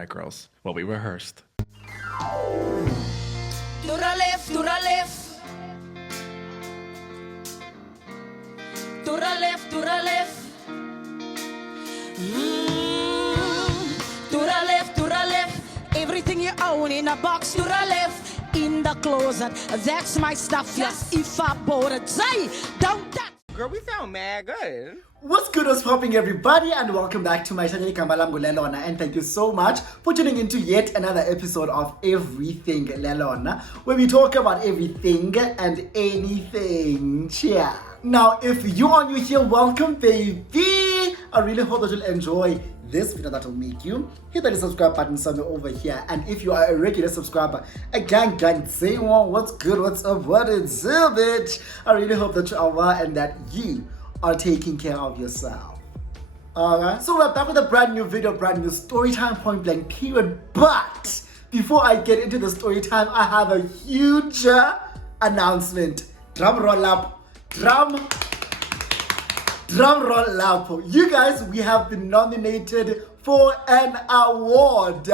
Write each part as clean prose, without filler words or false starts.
right, girls. Well, we rehearsed. To the left, to the left. To the left, to the left. To the left, to the left. Everything you own in a box. To the left, in the closet. That's my stuff. Yes, if I bought it, say, don't touch. Girl, we sound mad good. What's good, what's popping, everybody, and welcome back to my channel Kambalam Lelona, and thank you so much for tuning into yet another episode of Everything Lelona, where we talk about everything and anything. Cheer. Now, if you are new here, welcome, baby. I really hope that you'll enjoy this video that will make you hit that subscribe button somewhere over here. And if you are a regular subscriber, gang, say what's good, what's up, what is up, bitch. I really hope that you are well and that you are taking care of yourself. Alright, so we're back with a brand new video, brand new story time, point blank period. But before I get into the story time, I have a huge announcement. Drum roll up, drum roll up. You guys, we have been nominated for an award.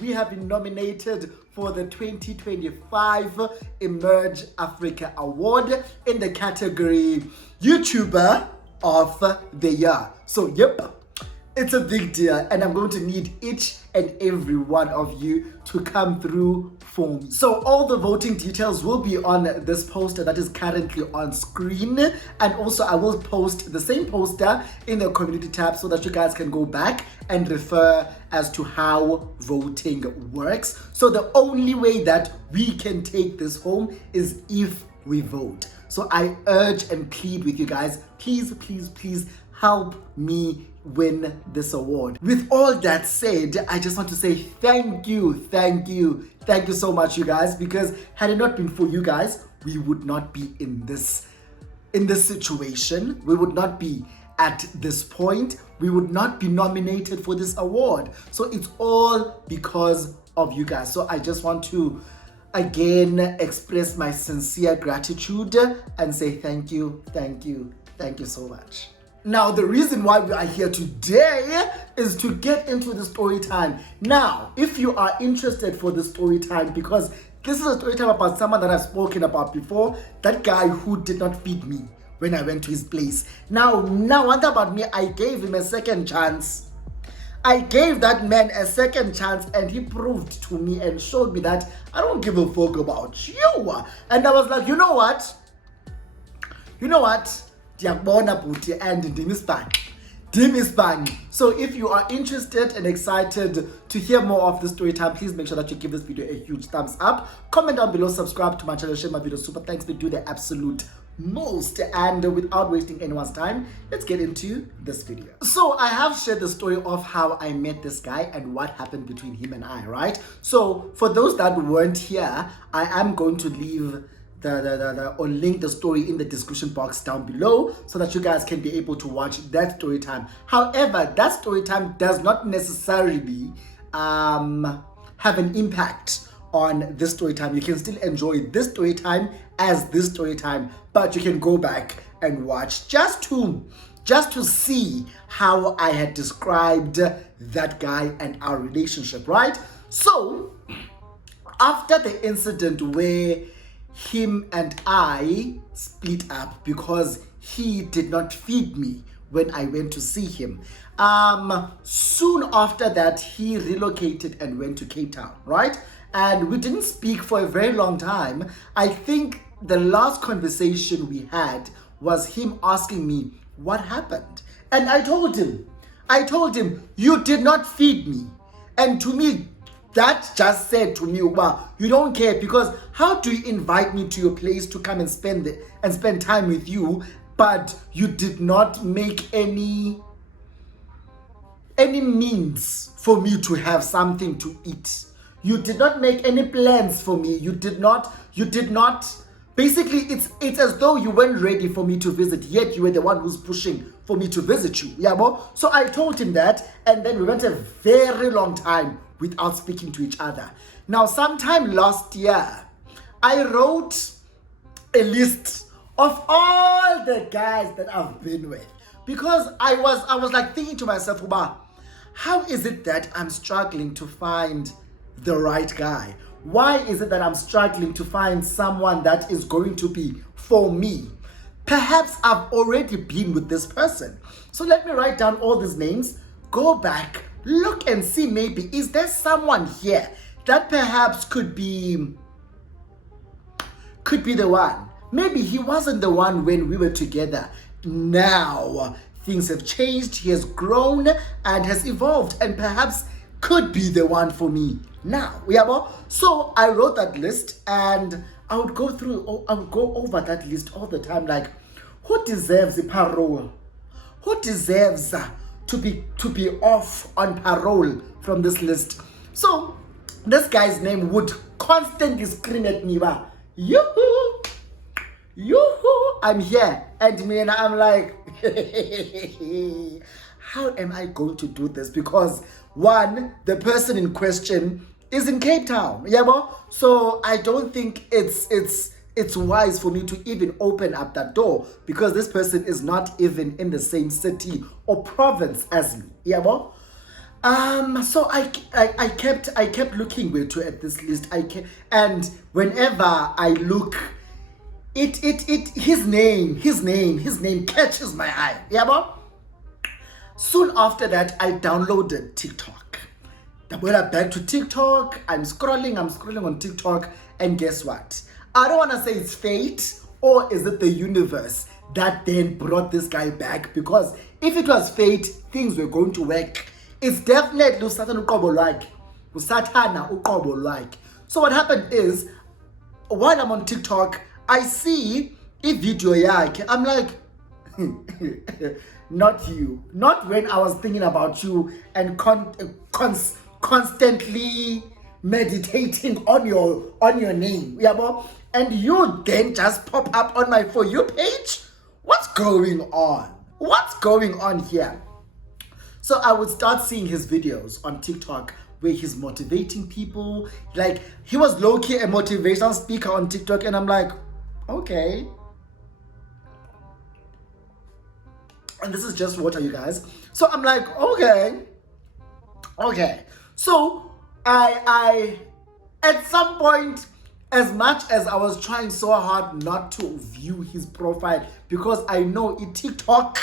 We have been nominated for the 2025 Emerge Africa Award in the category YouTuber of the Year. So, yep, it's a big deal, and I'm going to need each and every one of you to come through for me. So all the voting details will be on this poster that is currently on screen, and also I will post the same poster in the community tab so that you guys can go back and refer as to how voting works. So the only way that we can take this home is if we vote. So I urge and plead with you guys, please help me win this award. With all that said, I just want to say thank you so much, you guys, because had it not been for you guys, we would not be in this situation. We would not be at this point. We would not be nominated for this award. So it's all because of you guys. So I just want to again express my sincere gratitude and say thank you so much. Now, the reason why we are here today is to get into the story time. Now, if you are interested for the story time, because this is a story time about someone that I've spoken about before, that guy who did not feed me when I went to his place. Now one thing about me, I gave him a second chance. I gave that man a second chance, and he proved to me and showed me that I don't give a fuck about you. And I was like, you know what? Diakbona Booty and Dimisbang. So if you are interested and excited to hear more of the story time, please make sure that you give this video a huge thumbs up. Comment down below, subscribe to my channel, share my video. Super thanks, we do the absolute most. And without wasting anyone's time, let's get into this video. So I have shared the story of how I met this guy and what happened between him and I, right? So for those that weren't here, I am going to leave or link the story in the description box down below so that you guys can be able to watch that story time. However, that story time does not necessarily have an impact on this story time. You can still enjoy this story time as this story time, but you can go back and watch just to see how I had described that guy and our relationship, right? So after the incident where him and I split up because he did not feed me when I went to see him. Soon after that, he relocated and went to Cape Town, right? And we didn't speak for a very long time. I think the last conversation we had was him asking me what happened. And I told him, you did not feed me. And to me, that just said to me, wow, you don't care, because how do you invite me to your place to come and spend time with you, but you did not make any means for me to have something to eat? You did not make any plans for me. You did not. Basically, it's as though you weren't ready for me to visit, yet you were the one who's pushing for me to visit you. Yeah, bro? So I told him that, and then we went a very long time without speaking to each other. Now, sometime last year, I wrote a list of all the guys that I've been with. because I was like thinking to myself, Uba, how is it that I'm struggling to find the right guy? Why is it that I'm struggling to find someone that is going to be for me? Perhaps I've already been with this person. So let me write down all these names, go back, look and see, maybe is there someone here that perhaps could be the one. Maybe he wasn't the one when we were together. Now things have changed, he has grown and has evolved and perhaps could be the one for me now. Yeah, so I wrote that list and I would go over that list all the time, like who deserves a parole? Who deserves to be off on parole from this list? So this guy's name would constantly scream at me, yoo-hoo, yoo-hoo, I'm here. And me and I'm like, how am I going to do this? Because one, the person in question is in Cape Town, yeah, so I don't think it's wise for me to even open up that door because this person is not even in the same city or province as me, yeah, so I kept looking at this list. And whenever I look, his name catches my eye, yeah, Soon after that, I downloaded TikTok. I went back to TikTok. I'm scrolling on TikTok, and guess what? I don't want to say it's fate or is it the universe that then brought this guy back, because if it was fate, things were going to work. It's definitely Satan uqobo lwakhe. Usathana uqobo lwakhe. So what happened is, while I'm on TikTok, I see a video yakhe. I'm like, not you. Not when I was thinking about you and constantly meditating on your name. Yeah, and you then just pop up on my For You page? What's going on? What's going on here? So I would start seeing his videos on TikTok where he's motivating people. Like, he was low-key a motivational speaker on TikTok, and I'm like, okay. And this is just water, you guys. So I'm like, okay. So I at some point, as much as I was trying so hard not to view his profile, because I know TikTok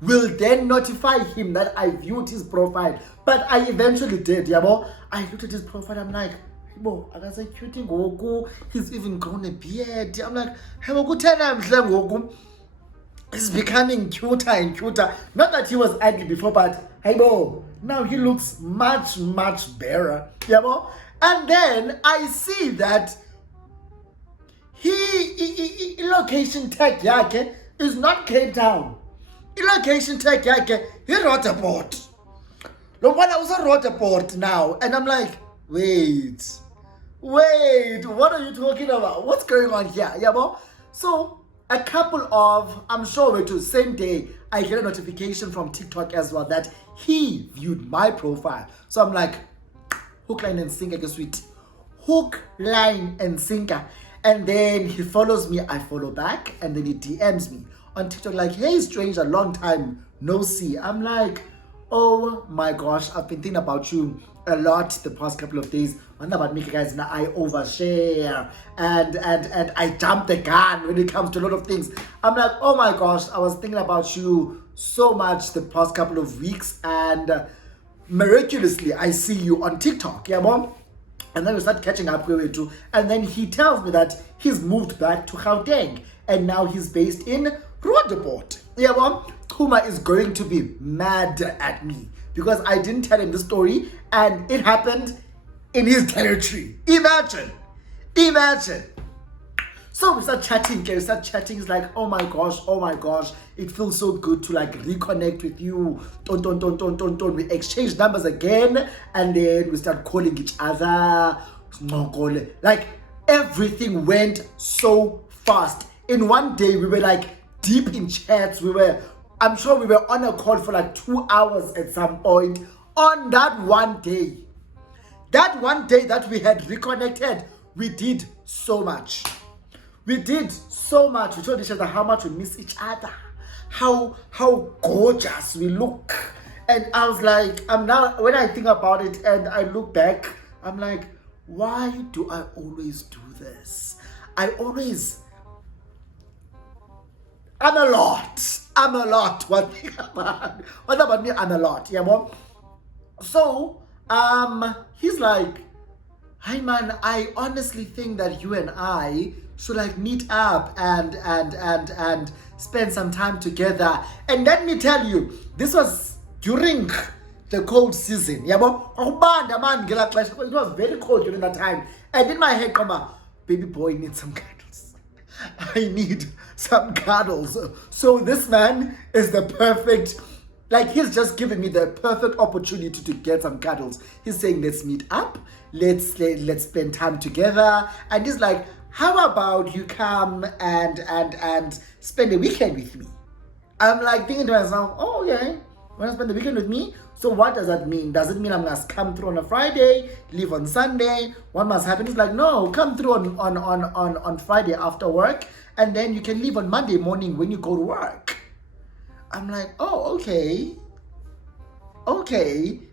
will then notify him that I viewed his profile. But I eventually did, yabo. I looked at his profile, I'm like, Bo, I was like, cute ngoku. He's even grown a beard. I'm like, he's becoming cuter and cuter. Not that he was ugly before, but hey, Bo, now he looks much, much better. Yabo. And then I see that he location tag yake is not Cape Town. Location tag yake, he Rotterport. Look, when I was at Rotterport now, and I'm like, wait, what are you talking about? What's going on here? Yeah, so a couple of, I'm sure it was same day, I get a notification from TikTok as well that he viewed my profile. So I'm like, hook, line, and sinker, get sweet. Hook, line, and sinker. And then he follows me, I follow back, and then he DMs me on TikTok like, hey stranger, long time no see. I'm like, oh my gosh, I've been thinking about you a lot the past couple of days. One about me, guys, now I overshare and I jump the gun when it comes to a lot of things. I'm like, oh my gosh, I was thinking about you so much the past couple of weeks, and miraculously I see you on TikTok, yeah, mom. And then we start catching up with it, and then he tells me that he's moved back to Gauteng and now he's based in Roodepoort. Yeah, mom. Kuma is going to be mad at me because I didn't tell him the story and it happened in his territory. Imagine. So we start chatting. It's like, oh my gosh, it feels so good to like reconnect with you. We exchange numbers again, and then we start calling each other. Like, everything went so fast. In one day, we were like deep in chats. I'm sure we were on a call for like 2 hours at some point. On that one day that we had reconnected, we did so much. We told each other how much we miss each other, how gorgeous we look. And I was like, I'm now, when I think about it and I look back, I'm like, why do I always do this? I'm a lot. What about me? I'm a lot. Yeah, well. So, he's like, hi man, I honestly think that you and I should like meet up and spend some time together. And let me tell you, this was during the cold season. Yeah, but it was very cold during that time. And in my head, come on, baby boy needs some cuddles. I need some cuddles. So this man is the perfect, like he's just giving me the perfect opportunity to get some cuddles. He's saying, let's meet up, let's spend time together. And he's like, how about you come and spend a weekend with me? I'm like thinking to myself, oh yeah, want to spend the weekend with me? So what does that mean? Does it mean I'm gonna come through on a Friday, leave on Sunday? What must happen? It's like, no, come through on Friday after work, and then you can leave on Monday morning when you go to work. I'm like, oh, okay,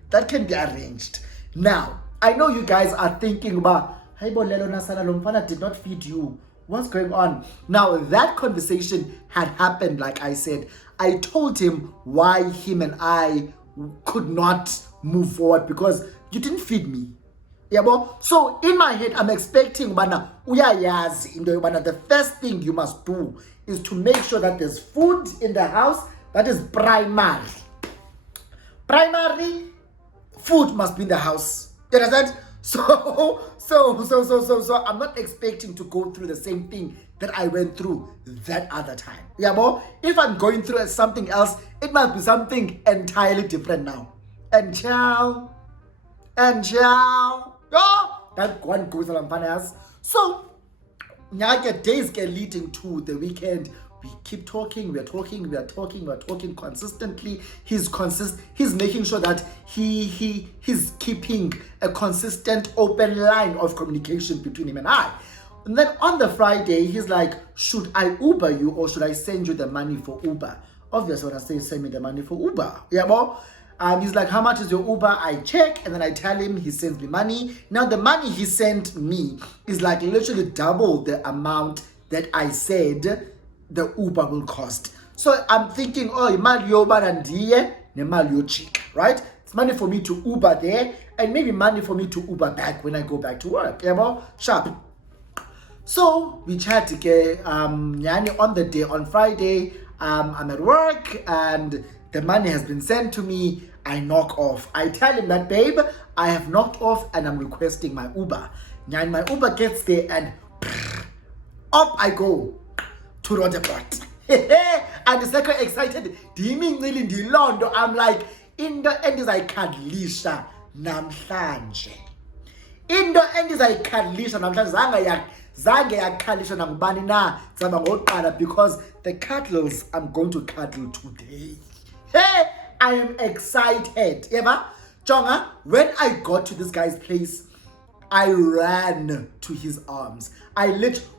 that can be arranged. Now, I know you guys are thinking about, hey, Bolelo Nasana Lomfana did not feed you. What's going on? Now, that conversation had happened, like I said. I told him why him and I could not move forward because you didn't feed me. Yeah, well, so in my head, I'm expecting, the first thing you must do is to make sure that there's food in the house. That is primary. Primary, food must be in the house. You understand? So I'm not expecting to go through the same thing that I went through that other time. Yeah, but if I'm going through something else, it must be something entirely different now. And ciao. Oh, that one goes on finance. So, days get leading to the weekend. We keep talking, we're talking consistently. He's making sure that he's keeping a consistent open line of communication between him and I. And then on the Friday, he's like, should I Uber you or should I send you the money for Uber? Obviously, when I say send me the money for Uber, yeah, well, he's like, how much is your Uber? I check and then I tell him, he sends me money. Now the money he sent me is like literally double the amount that I said the Uber will cost. So I'm thinking, oh, imali yo barandiye, nemali yo chick, right? It's money for me to Uber there and maybe money for me to Uber back when I go back to work. Yeah, well, sharp. So we chat again, on the day, on Friday, I'm at work and the money has been sent to me. I knock off. I tell him that, babe, I have knocked off and I'm requesting my Uber. And my Uber gets there and up I go to Roteport. And the second excited, I'm like, in the end is I kadlisha namhlanje. In the end is I kadlisha namhlanje. Zange yakalisha nangubani na zaba ngoqala because the cuddles I'm going to cuddle today. Hey, I am excited. Eva, Jonga, when I got to this guy's place, I ran to his arms.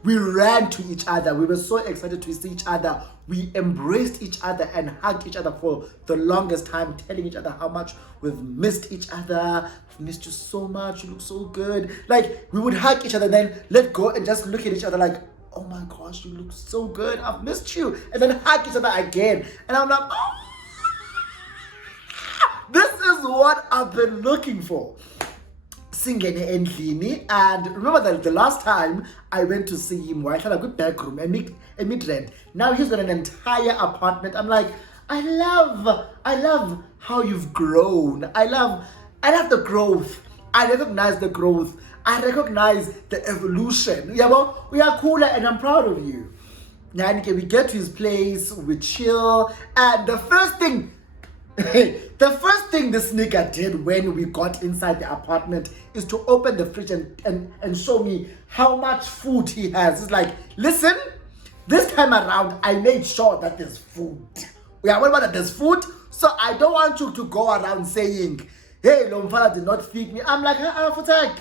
We ran to each other. We were so excited to see each other. We embraced each other and hugged each other for the longest time, telling each other how much we've missed each other. I've missed you so much. You look so good. Like, we would hug each other, then let go and just look at each other like, oh my gosh, you look so good. I've missed you. And then hug each other again. And I'm like, oh, this is what I've been looking for. Singene endlini. And remember that the last time I went to see him, I had a good back room, a mid-rent. Now he's got an entire apartment. I'm like, I love how you've grown. I love the growth. I recognize the growth. I recognize the evolution. Yeah, well, we are cooler and I'm proud of you. Now we get to his place, we chill, and the first thing this nigga did when we got inside the apartment is to open the fridge and show me how much food he has. It's like, listen, this time around, I made sure that there's food. Yeah, what about that? There's food? So I don't want you to go around saying, hey, Lomfana did not feed me. I'm like, Futak,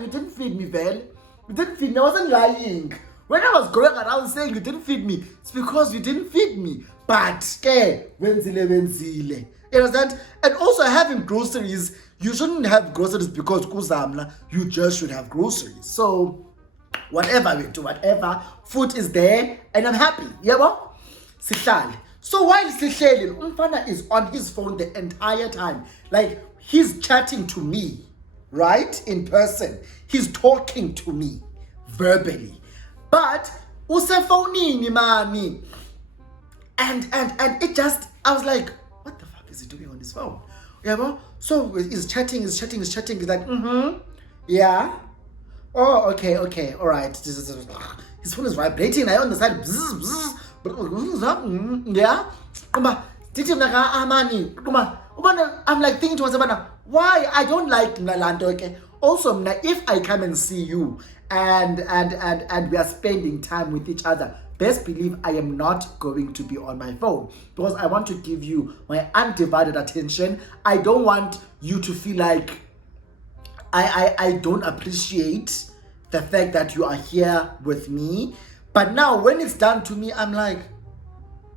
you didn't feed me, Vel. You didn't feed me. I wasn't lying. When I was going around saying you didn't feed me, it's because you didn't feed me. but wenzile. You understand? And also having groceries, you shouldn't have groceries because kuzamla, you just should have groceries. So whatever we do, whatever, food is there and I'm happy. Yabo? Sihlali. So while sihleli, umfana is on his phone the entire time. Like he's chatting to me, right? In person. He's talking to me verbally. But usefonini mani. And it just, I was like, what the fuck is he doing on his phone? Yeah, so he's chatting. He's like, yeah. Oh, okay, all right. His phone is vibrating. I understand. Yeah. I'm like thinking to myself, why? I don't like Mlalando. Okay. Also, if I come and see you and we are spending time with each other, best believe I am not going to be on my phone because I want to give you my undivided attention. I don't want you to feel like I don't appreciate the fact that you are here with me. But now when it's done to me, I'm like,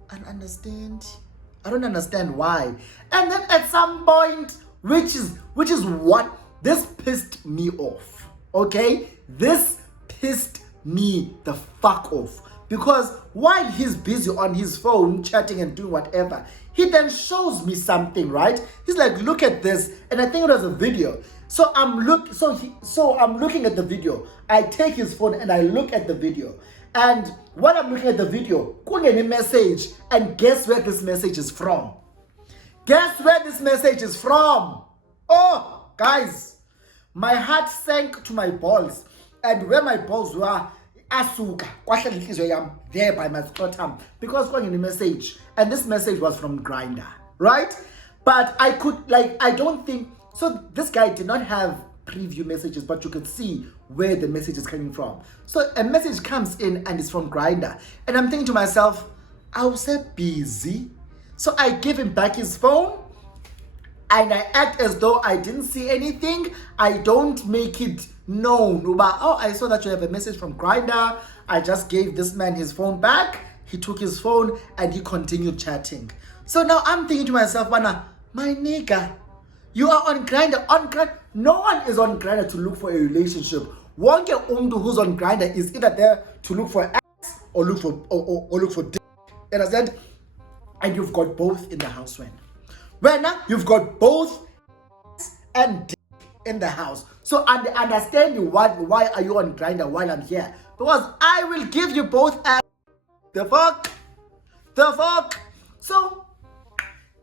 I don't understand why. And then at some point, which is what this pissed me off. Okay? This pissed me the fuck off. Because while he's busy on his phone chatting and doing whatever, he then shows me something, right? He's like, look at this. And I think it was a video. So I'm looking at the video. I take his phone and I look at the video. And while I'm looking at the video, a message, and guess where this message is from? Guess where this message is from? Oh, guys, my heart sank to my balls. And where my balls were, asuka there by my scrotum because going in the message, and this message was from Grindr, right? But I don't think so. This guy did not have preview messages, but you could see where the message is coming from. So a message comes in and it's from Grindr, and I'm thinking to myself, I was so busy. So I give him back his phone and I act as though I didn't see anything. I don't make it known about, oh, I saw that you have a message from Grindr. I just gave this man his phone back. He took his phone and he continued chatting. So now I'm thinking to myself, my nigga, you are on Grindr. No one is on Grindr to look for a relationship. One who's on Grindr is either there to look for ass or look for dick. You understand? And you've got both in the house when now you've got both ass and dick in the house. So understanding why are you on Grindr while I'm here? Because I will give you both ass. The fuck. So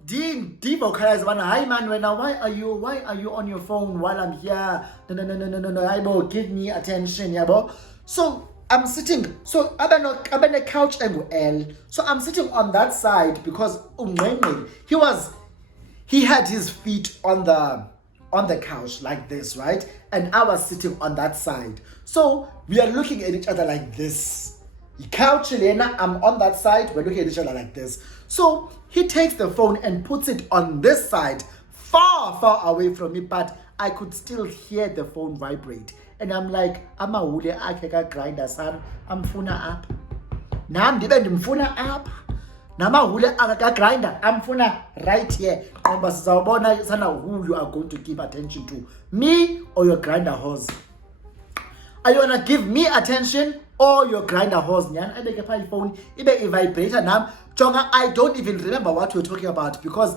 Dean vocalize, hi man, why are you on your phone while I'm here? No, yabo, give me attention, yabo. So I'm sitting, so I'm on a couch and L. So I'm sitting on that side because he had his feet on the couch like this, right? And I was sitting on that side. So we are looking at each other like this. Couch Elena, I'm on that side, we're looking at each other like this. So he takes the phone and puts it on this side, far away from me, but I could still hear the phone vibrate. And I'm like, I'm a hule akeka Grindr son, I'm funa up. Nam dibe mfuna up. Nama hule akeka Grindr, I'm funa right here. Who you are going to give attention to, me or your Grindr horse? Are you gonna give me attention or your Grindr horse? I make a phone, a vibrator now. Jonga, I don't even remember what we're talking about because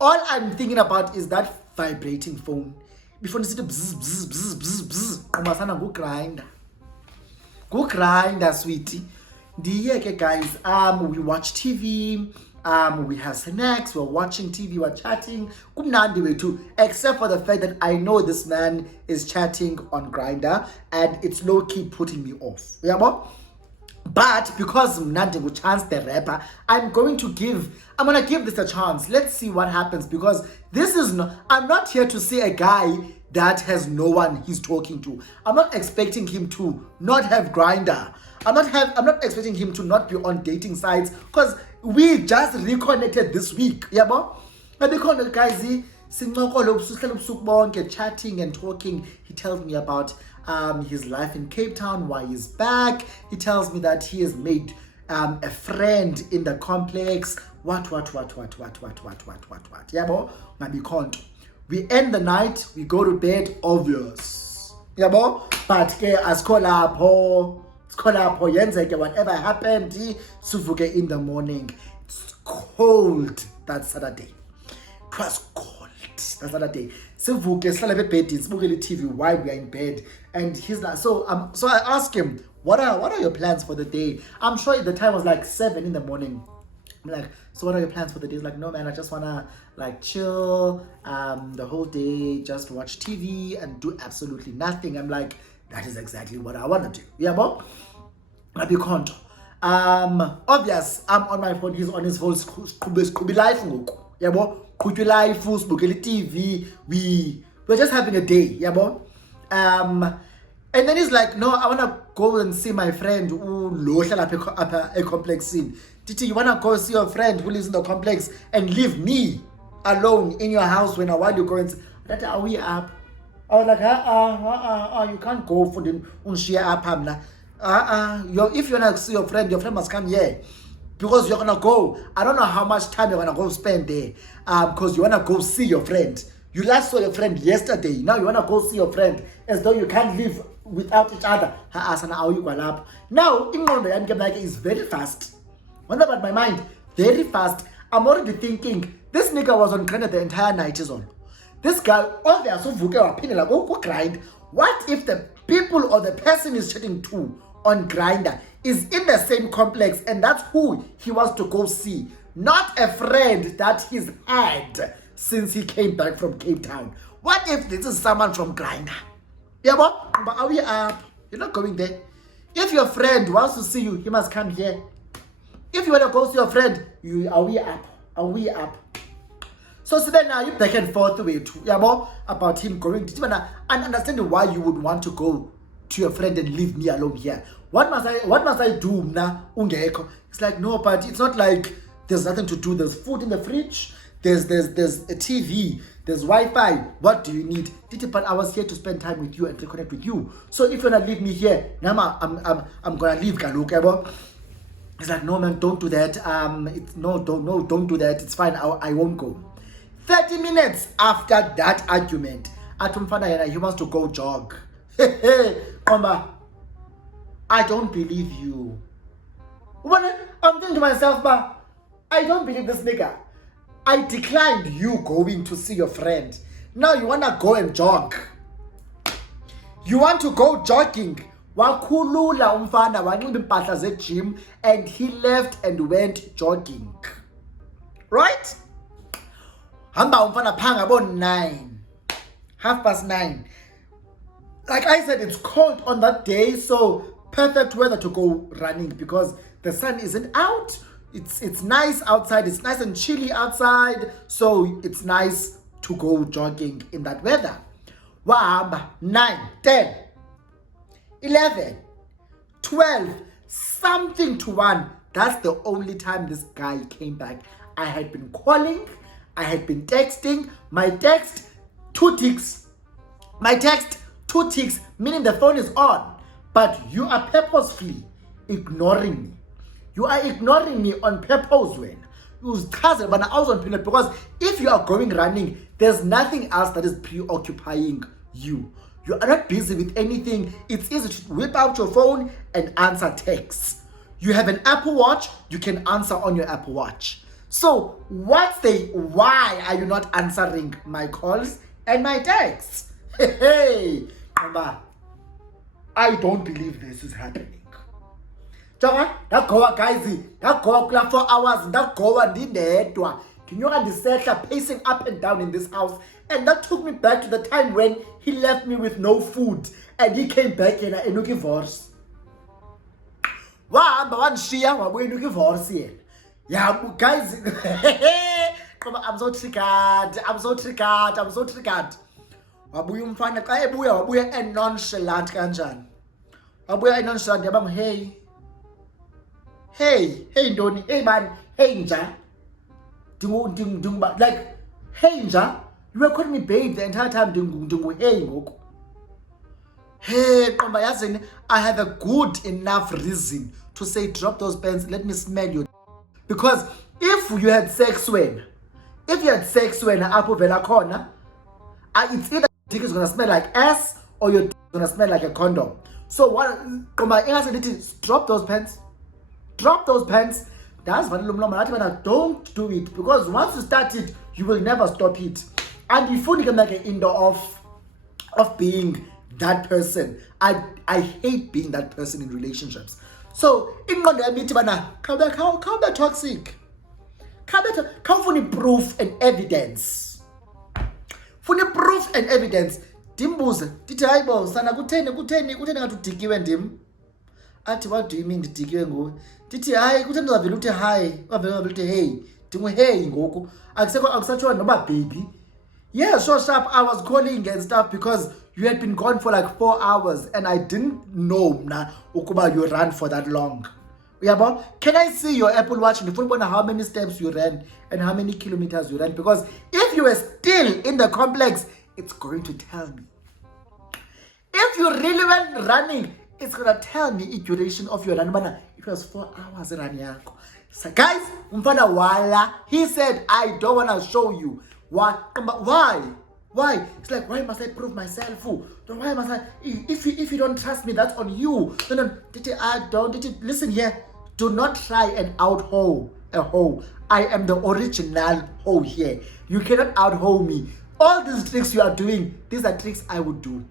all I'm thinking about is that vibrating phone. Before you see the bzz, bzz, bzz, bzz, bzz, umasana go Grindr, sweetie. Guys, we watch TV, we have snacks, we're watching TV, we're chatting. Except for the fact that I know this man is chatting on Grindr and it's low-key putting me off. But because Mnandi Chance the rapper, I'm gonna give this a chance. Let's see what happens because I'm not here to see a guy that has no one he's talking to. I'm not expecting him to not have Grindr. I'm not expecting him to not be on dating sites because we just reconnected this week. Guys, chatting and talking. He tells me about his life in Cape Town, why he's back. He tells me that he has made a friend in the complex. what. Yabo, ngabi khonto. We end the night, we go to bed, obvious. Yabo, but ke askolapo yenzeke whatever happened, suvuke in the morning. It's cold that Saturday. It was cold that Saturday. Sivuke sihlala ebedini sibukele TV while we are in bed, and he's like, so I asked him, what are your plans for the day? I'm sure the time was like 7 in the morning. I'm like, so what are your plans for the day? He's like, no man, I just wanna like chill the whole day, just watch TV and do absolutely nothing. I'm like, that is exactly what I wanna do. Yeah, bro? Maybe can't. Obvious, I'm on my phone, he's on his phone, Scooby life. Yeah, bro? Kuku life, Spooky TV, we're just having a day, yeah, bro? And then he's like, no, I wanna go and see my friend who lives up a complex scene. Titi, you wanna go see your friend who lives in the complex and leave me alone in your house when I want you go and see? That are we up? I was like, you can't go for the unshare up, if you wanna see your friend must come here. Because you're gonna go. I don't know how much time you're gonna go spend there. Because you wanna go see your friend. You last saw your friend yesterday. Now you wanna go see your friend as though you can't live without each other. Now, in is very fast. Wonder about my mind, very fast. I'm already thinking this nigga was on grind the entire night is on. This guy, all they are so opinion like go grind. What if the people or the person is chatting to on Grindr is in the same complex and that's who he wants to go see, not a friend that he's had since he came back from Cape Town? What if this is someone from Grindr? Yeah, but are we up? You're not going there. If your friend wants to see you, he must come here. If you want to go see your friend, are we up? Are we up? So then now you back and forth with about him going to and understanding why you would want to go to your friend and leave me alone here. What must I do now? It's like, no, but it's not like there's nothing to do. There's food in the fridge, there's a TV, there's Wi-Fi. What do you need? But I was here to spend time with you and reconnect with you. So if you're gonna leave me here, now I'm gonna leave Galukebo. It's like, no man, don't do that. Don't do that. It's fine. I won't go. 30 minutes after that argument, Atumfana he wants to go jog. Komba, I don't believe you. I'm thinking to myself, but I don't believe this nigga. I declined you going to see your friend. Now you wanna go and jog. You want to go jogging. Wakulula umfana wanxiba impahla ze-gym and he left and went jogging. Right? Hamba umfana phanga bo 9. 9:30. Like I said, it's cold on that day, so perfect weather to go running because the sun isn't out. It's nice outside. It's nice and chilly outside, so it's nice to go jogging in that weather. Wahamba 9, 10, 11, 12, something to 1. That's the only time this guy came back. I had been calling, I had been texting. My text, 2 ticks. My text, 2 ticks, meaning the phone is on, but you are purposefully ignoring me. You are ignoring me on purpose when you but I was on period because if you are going running, there's nothing else that is preoccupying you. You are not busy with anything. It's easy to whip out your phone and answer texts. You have an Apple Watch, you can answer on your Apple Watch. So why are you not answering my calls and my texts? Hey, I don't believe this is happening. That go guys, that go 4 hours, that go and ndedwa. Can you understand pacing up and down in this house? And that took me back to the time when he left me with no food and he came back and I look divorce. One shia, we look divorce here. Yeah, guys, I'm so triggered. Wabuya umfana xa ebuya wabuya nonchalant kanjani. Wabuya nonchalant yabam hey ndoni, hey man, hey nja. Like hey nja, you were calling me babe the entire time. Hey ngoku. Hey Qomba yazini, I have a good enough reason to say drop those pants, let me smell you. Because if you had sex when apho vela khona, it's either your dick is gonna smell like ass or your dick is gonna smell like a condom. So what? Drop those pants. That's what don't do it, because once you start it, you will never stop it. And if you can make an indoor of being that person, I hate being that person in relationships. So in how toxic. Come for the proof and evidence. Dimbuze dithi hayibo sana kutheni ngatudikiwe ndim. Athi what do you mean ndidikiwe nguwe? Dithi hayi kutheni uzavela uthi hi, wavela uthi hey. Ndimwe hey ngoku. Akusatsho noba baby. Yeah, so sharp. I was calling and stuff because you had been gone for like 4 hours and I didn't know ukuba you ran for that long. Yeah, can I see your Apple Watch and how many steps you ran and how many kilometers you ran? Because if you were still in the complex, it's going to tell me. If you really went running, it's going to tell me the duration of your run. It was 4 hours run. So guys, wala, he said, I don't want to show you. Why? Why? It's like, why must I prove myself? Why must I? If you don't trust me, that's on you. No. Listen here. Do not try and out-hoe a hoe. I am the original hoe here. You cannot out-hoe me. All these tricks you are doing, these are tricks I would do.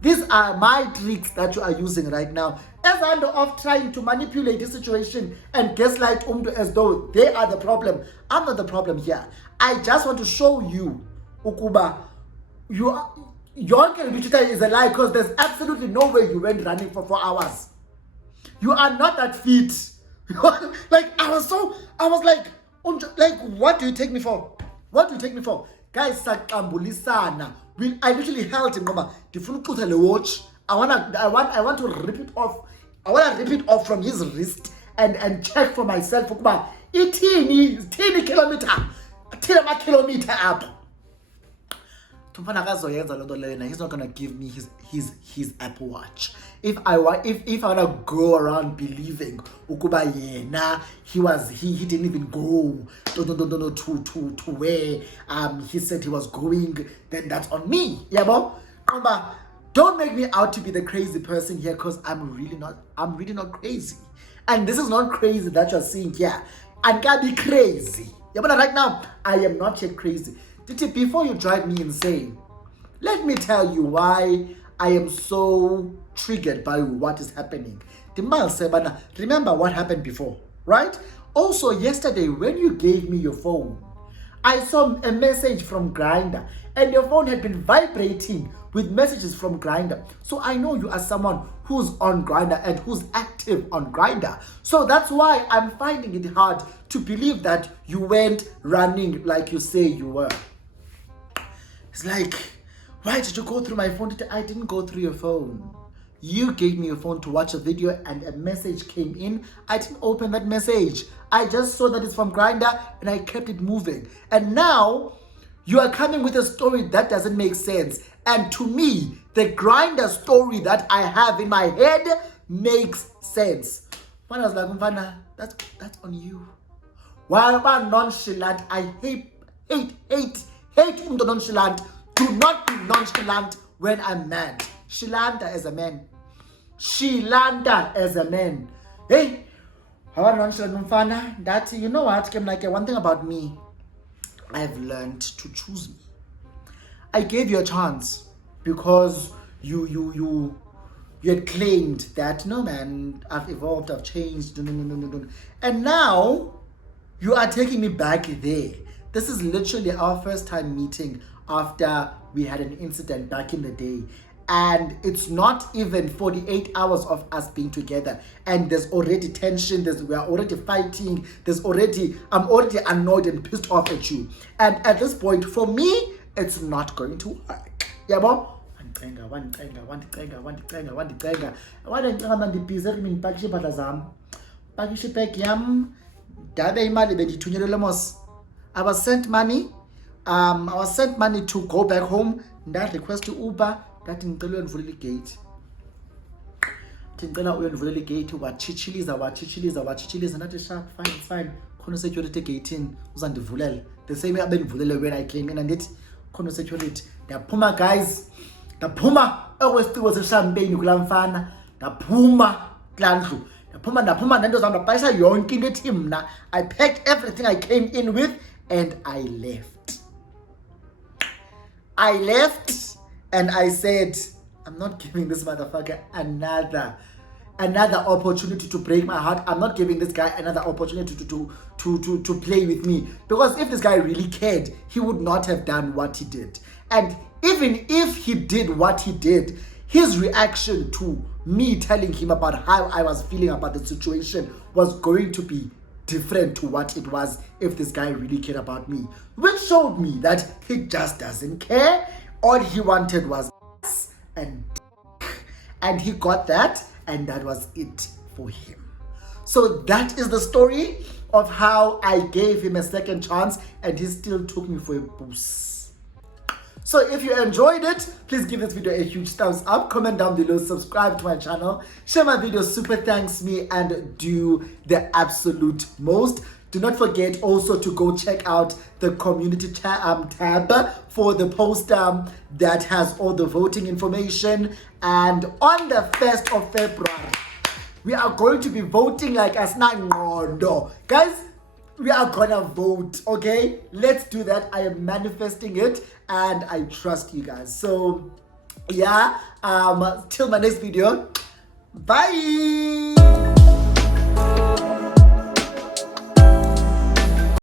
These are my tricks that you are using right now. As I'm of trying to manipulate the situation and gaslight as though they are the problem. I'm not the problem here. I just want to show you, Ukuba, your is a lie, because there's absolutely no way you went running for 4 hours. You are not that fit. Like I was like, what do you take me for? Guys, sakambulisana. I literally held him. The watch. I want to rip it off. I want to rip it off from his wrist and check for myself. It's teeny kilometer up. He's not gonna give me his Apple Watch. If I wanna go around believing ukuba yena he didn't even go to where he said he was going, then that's on me. Yeah, but don't make me out to be the crazy person here, because I'm really not crazy. And this is not crazy that you're seeing here. I can't be crazy. Yeah, but right now I am not yet crazy. Before you drive me insane, let me tell you why I am so triggered by what is happening. Remember what happened before, right? Also, yesterday when you gave me your phone, I saw a message from Grindr, and your phone had been vibrating with messages from Grindr. So I know you are someone who's on Grindr and who's active on Grindr. So that's why I'm finding it hard to believe that you went running like you say you were. It's like, why did you go through my phone? I didn't go through your phone. You gave me your phone to watch a video and a message came in. I didn't open that message. I just saw that it's from Grindr and I kept it moving. And now you are coming with a story that doesn't make sense. And to me, the Grindr story that I have in my head makes sense. When I was like, Mfana, that's on you. Why am I nonchalant? I hate nonchalant. Do not be nonchalant when I'm mad. Shilanta as a man. Hey, how are nonchalant Mfana? That, you know what? One thing about me, I've learned to choose me. I gave you a chance because you had claimed that, no man, I've evolved, I've changed, no. And now you are taking me back there. This is literally our first time meeting after we had an incident back in the day. And it's not even 48 hours of us being together. And there's already tension, we are already fighting, I'm already annoyed and pissed off at you. And at this point, for me, it's not going to work. Yeah, bo? I was sent money. I was sent money to go back home. That request to Uber. That ngicela uyondvulela igate. Ngicela uyondvulela igate wachichiliza nathi sharp, fine. khona security gating uzandivulela the same abendivulele when I came in and it khona security ndaphuma guys ndaphuma ekwesitiwo sechampagne kulaa mfana ndaphuma kulaa ndlu ndaphuma nento zam ndapakisha yonke into ethi mna I packed everything I came in with and I left and I said I'm not giving this motherfucker another opportunity to break my heart. I'm not giving this guy another opportunity to play with me, because if this guy really cared, he would not have done what he did. And even if he did what he did, his reaction to me telling him about how I was feeling about the situation was going to be different to what it was if this guy really cared about me, which showed me that he just doesn't care. All he wanted was and he got that, and that was it for him. So that is the story of how I gave him a second chance and he still took me for a boost. So if you enjoyed it, please give this video a huge thumbs up, comment down below, subscribe to my channel, share my video, super thanks me, and do the absolute most. Do not forget also to go check out the community tab for the post that has all the voting information. And on the 1st of February, we are going to be voting like Asnangondo. Guys, we are gonna vote, okay? Let's do that. I am manifesting it and I trust you guys. So yeah, till my next video. Bye.